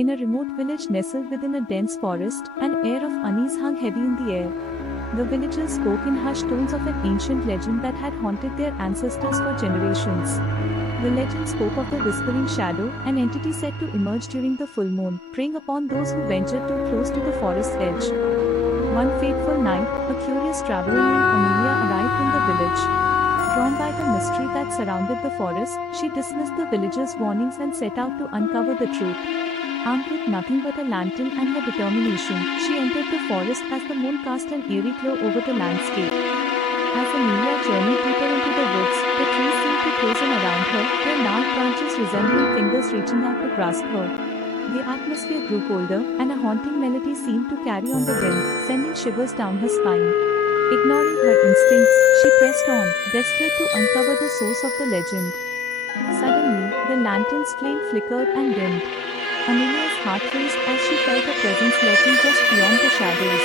In a remote village nestled within a dense forest, an air of unease hung heavy in the air. The villagers spoke in hushed tones of an ancient legend that had haunted their ancestors for generations. The legend spoke of the whispering shadow, an entity said to emerge during the full moon, preying upon those who ventured too close to the forest's edge. One fateful night, a curious traveler named Amelia arrived in the village. Drawn by the mystery that surrounded the forest, she dismissed the villagers' warnings and set out to uncover the truth. Armed with nothing but a lantern and her determination, she entered the forest as the moon cast an eerie glow over the landscape. As Amelia journeyed deeper into the woods, the trees seemed to close in around her, their gnarled branches resembling fingers reaching out to grasp her. The atmosphere grew colder, and a haunting melody seemed to carry on the wind, sending shivers down her spine. Ignoring her instincts, she pressed on, desperate to uncover the source of the legend. Suddenly, the lantern's flame flickered and dimmed. Amelia's heart raced as she felt a presence lurking just beyond the shadows.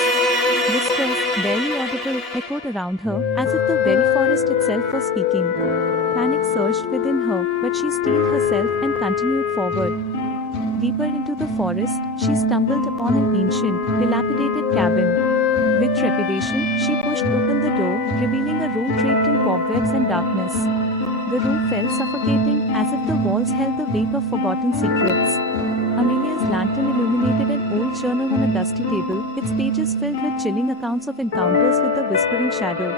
Whispers, barely audible, echoed around her, as if the very forest itself was speaking. Panic surged within her, but she steeled herself and continued forward. Deeper into the forest, she stumbled upon an ancient, dilapidated cabin. With trepidation, she pushed open the door, revealing a room draped in cobwebs and darkness. The room felt suffocating, as if the walls held the weight of forgotten secrets. Amelia's lantern illuminated an old journal on a dusty table, its pages filled with chilling accounts of encounters with the whispering shadow.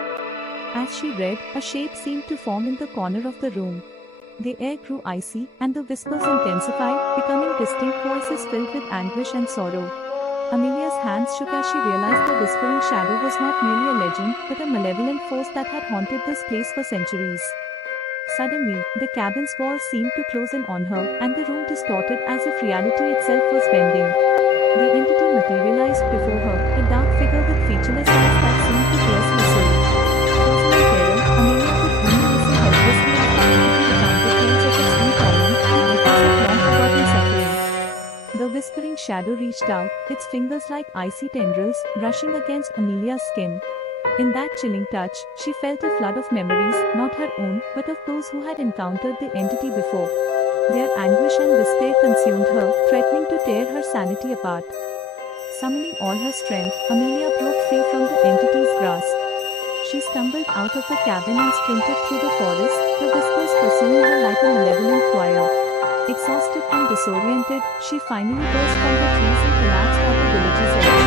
As she read, a shape seemed to form in the corner of the room. The air grew icy, and the whispers intensified, becoming distinct voices filled with anguish and sorrow. Amelia's hands shook as she realized the whispering shadow was not merely a legend, but a malevolent force that had haunted this place for centuries. Suddenly, the cabin's walls seemed to close in on her, and the room distorted as if reality itself was bending. The entity materialized before her, a dark figure with featureless eyes that seemed to pierce her soul. Frozen in terror, Amelia could only listen helplessly as the entity recounted tales of its own calling, the echoes of long-forgotten suffering. The whispering shadow reached out, its fingers like icy tendrils, brushing against Amelia's skin. In that chilling touch, she felt a flood of memories, not her own, but of those who had encountered the entity before. Their anguish and despair consumed her, threatening to tear her sanity apart. Summoning all her strength, Amelia broke free from the entity's grasp. She stumbled out of the cabin and sprinted through the forest, the whispers pursuing her like a malevolent choir. Exhausted and disoriented, she finally burst from the trees and collapsed at the village's edge.